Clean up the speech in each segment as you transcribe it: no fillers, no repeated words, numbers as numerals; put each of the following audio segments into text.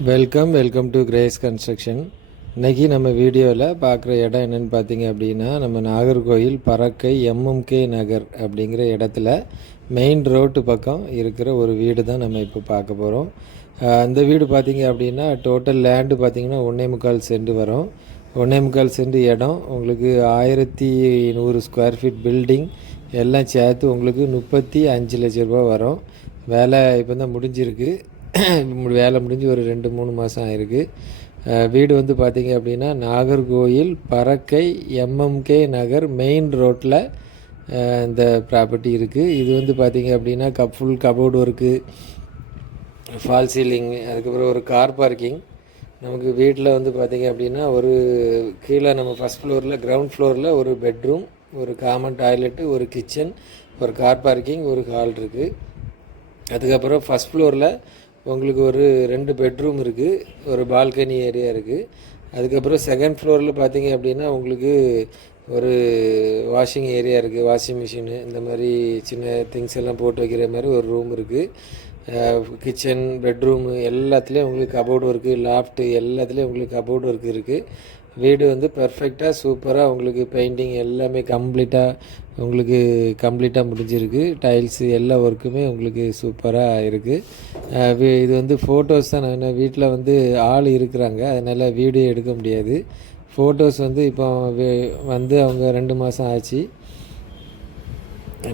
Welcome to grace construction. இன்றைக்கி நம்ம வீடியோவில் பார்க்குற இடம் என்னென்னு பார்த்தீங்க அப்படின்னா, நம்ம நாகர்கோயில் பறக்கை எம்எம்கே நகர் அப்படிங்கிற இடத்துல மெயின் ரோட்டு பக்கம் இருக்கிற ஒரு வீடு தான் நம்ம இப்போ பார்க்க போகிறோம். அந்த வீடு பார்த்திங்க அப்படின்னா டோட்டல் லேண்டு பார்த்திங்கன்னா 1.25 சென்ட் வரும். 1.25 சென்ட் இடம் உங்களுக்கு 1100 ஸ்கொயர் ஃபீட் பில்டிங் எல்லாம் சேர்த்து உங்களுக்கு 35 லட்ச ரூபா வரும். வேலை இப்போ தான் முடிஞ்சிருக்கு. வேலை முடிஞ்சு ஒரு 2-3 மாதம் ஆயிருக்கு. வீடு வந்து பார்த்திங்க அப்படின்னா நாகர்கோயில் பறக்கை எம்எம்கே நகர் மெயின் ரோட்டில் இந்த ப்ராப்பர்ட்டி இருக்குது. இது வந்து பார்த்திங்க அப்படின்னா full cupboard work, fall ceiling, அதுக்கப்புறம் ஒரு கார் பார்க்கிங். நமக்கு வீட்டில் வந்து பார்த்திங்க அப்படின்னா ஒரு கீழே நம்ம ஃபஸ்ட் ஃப்ளோரில் கிரவுண்ட் ஃப்ளோரில் ஒரு பெட்ரூம், ஒரு காமன் டாய்லெட்டு, ஒரு கிச்சன், ஒரு கார் பார்க்கிங், ஒரு ஹால் இருக்குது. அதுக்கப்புறம் ஃபஸ்ட் ஃப்ளோரில் உங்களுக்கு ஒரு 2 பெட்ரூம் இருக்குது, ஒரு பால்கனி ஏரியா இருக்குது. அதுக்கப்புறம் செகண்ட் ஃப்ளோரில் பார்த்தீங்க அப்படின்னா உங்களுக்கு ஒரு வாஷிங் ஏரியா இருக்குது, வாஷிங் மிஷினு இந்த மாதிரி சின்ன திங்ஸ் எல்லாம் போட்டு வைக்கிற மாதிரி ஒரு ரூம் இருக்குது. கிச்சன், பெட்ரூமு எல்லாத்துலேயும் உங்களுக்கு கபோர்டு ஒர்க்கு, லாஃப்ட்டு எல்லாத்துலேயும் உங்களுக்கு கபோர்டு ஒர்க்கு இருக்குது. வீடு வந்து பெர்ஃபெக்டாக சூப்பராக உங்களுக்கு பெயிண்டிங் எல்லாமே கம்ப்ளீட்டாக முடிஞ்சிருக்கு. டைல்ஸு எல்லா ஒர்க்குமே உங்களுக்கு சூப்பராக இருக்குது. இது வந்து ஃபோட்டோஸ் தான். நான் வீட்டில் வந்து ஆள் இருக்கிறாங்க, அதனால் வீடியோ எடுக்க முடியாது. ஃபோட்டோஸ் வந்து இப்போ வந்து அவங்க 2 மாதம் ஆச்சு.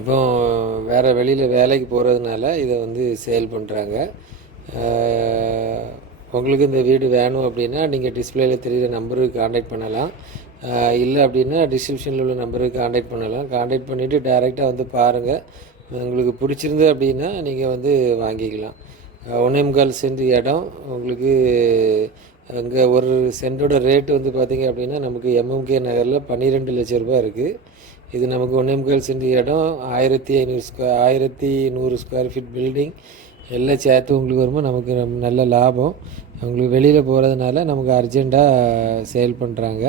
இப்போ வேறு வெளியில் வேலைக்கு போகிறதுனால இதை வந்து சேல் பண்ணுறாங்க. உங்களுக்கு இந்த வீடு வேணும் அப்படின்னா நீங்கள் டிஸ்பிளேயில் தெரிகிற நம்பருக்கு காண்டாக்ட் பண்ணலாம். இல்லை அப்படின்னா டிஸ்கிரிப்ஷனில் உள்ள நம்பருக்கு காண்டாக்ட் பண்ணலாம். காண்டாக்ட் பண்ணிவிட்டு டைரெக்டாக வந்து பாருங்கள். உங்களுக்கு பிடிச்சிருந்து அப்படின்னா நீங்கள் வந்து வாங்கிக்கலாம். 1.25 சென்ட் இடம் உங்களுக்கு அங்கே ஒரு சென்ட்டோட ரேட்டு வந்து பார்த்திங்க அப்படின்னா நமக்கு எம்எம்கே நகரில் 12 லட்ச ரூபா இருக்குது. இது நமக்கு 1.25 சென்ட் இடம், 1100 ஸ்கொயர் ஃபீட் பில்டிங் எல்லாம் சேர்த்து உங்களுக்கு வரும்போது நமக்கு நல்ல லாபம். உங்களுக்கு வெளியில் போகிறதுனால நமக்கு அர்ஜெண்ட்டாக சேல் பண்ணுறாங்க.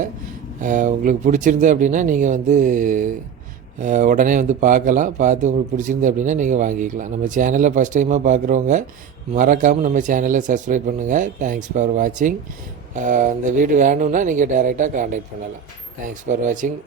உங்களுக்கு பிடிச்சிருந்து அப்படின்னா நீங்கள் வந்து உடனே வந்து பார்க்கலாம். பார்த்து உங்களுக்கு பிடிச்சிருந்து அப்படின்னா நீங்கள் வாங்கிக்கலாம். நம்ம சேனலை ஃபஸ்ட் டைமாக பார்க்குறவங்க மறக்காமல் நம்ம சேனலை சப்ஸ்கிரைப் பண்ணுங்கள். தேங்க்ஸ் ஃபார் வாட்சிங். இந்த வீடு வேணும்னா நீங்கள் டைரெக்டாக காண்டாக்ட் பண்ணலாம். தேங்க்ஸ் ஃபார் வாட்சிங்.